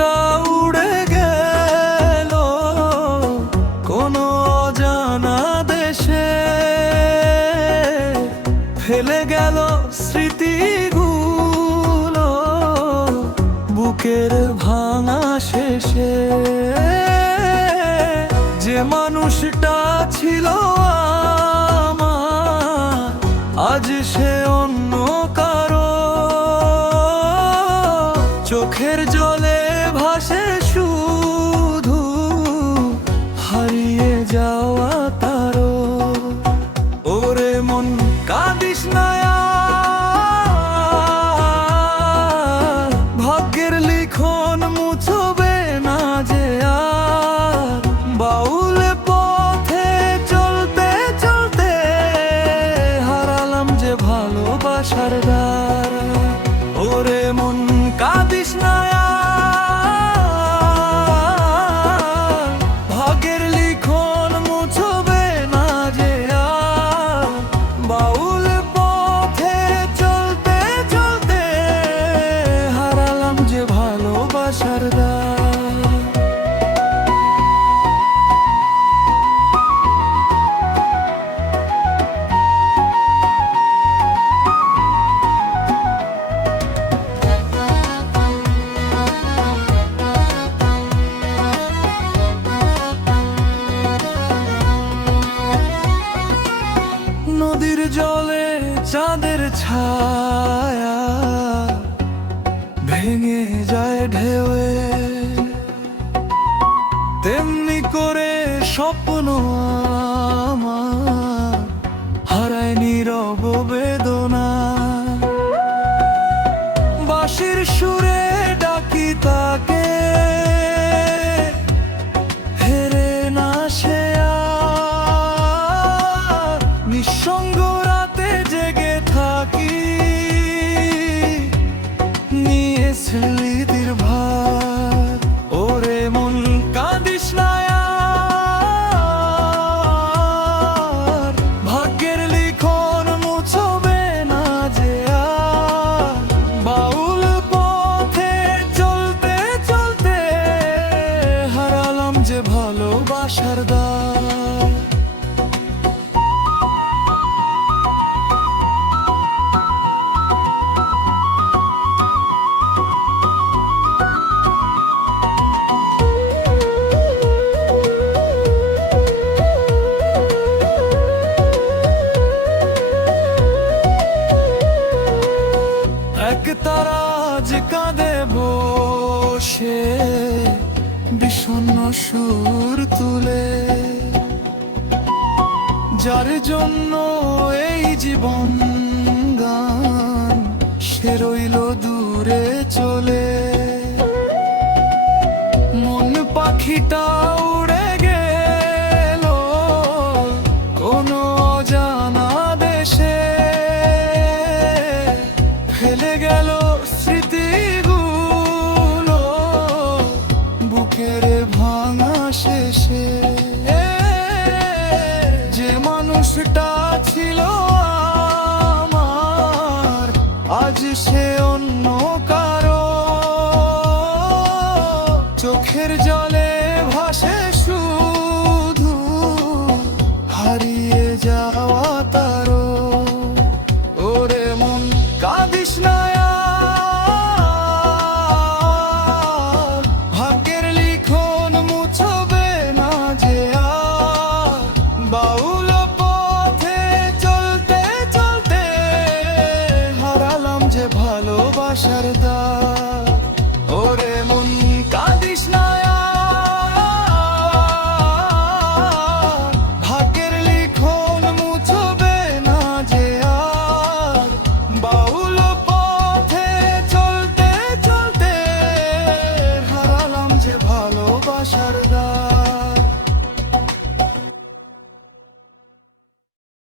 মানুষটা উড়ে গেল কোনো অজানা দেশে, ফেলে গেল স্মৃতিগুলো বুকের ভাঙা শেষে। যে মানুষটা ছিল আমার, আজ সে অন্য কারো। চোখের জলে ভাসে শুধু হারিয়ে যাওয়া তারো। ওরে মন কাঁদিস না আর, ভাগ্যের লিখন মুছবে না যে আর। বাউল পথে চলতে চলতে হারালাম যে ভালোবাসার দ্বার। ওরে মন কাঁদিস না আর, ভাগ্যের লিখন মুছবে না যে আর। বাউল পথে চলতে চলতে হারালাম যে ভালোবাসার দ্বার। নদীর জলে চাঁদের ছায়া ভেঙে যায় ঢেউয়ে, তেমনি করে স্বপ্ন আমার হারায় নীরব বেদনা। বাঁশির সুরে ডাকি তাকে, হেরে না সে আর। নিঃসঙ্গ রাতে জেগে থাকি নিয়ে স্মৃতির ভার। ওরে মন কাঁদিস না আর, ভাগ্যের লিখন মুছবে না যে আর। বাউল পথে চলতে চলতে হারালাম যে ভালোবাসার দ্বার। এক তারা আজ কাঁদে বসে বিষণ্ণ সুর তুলে, যার জন্য এই জীবন গান সে রইল দূরে চলে। মন পাখিটা উড়ে গেল কোনো অজানা দেশে, ফেলে গেল স্মৃতিগুলো বুকের ভাঙা শেষে। যে মানুষটা ছিল আমার, আজ সে অন্য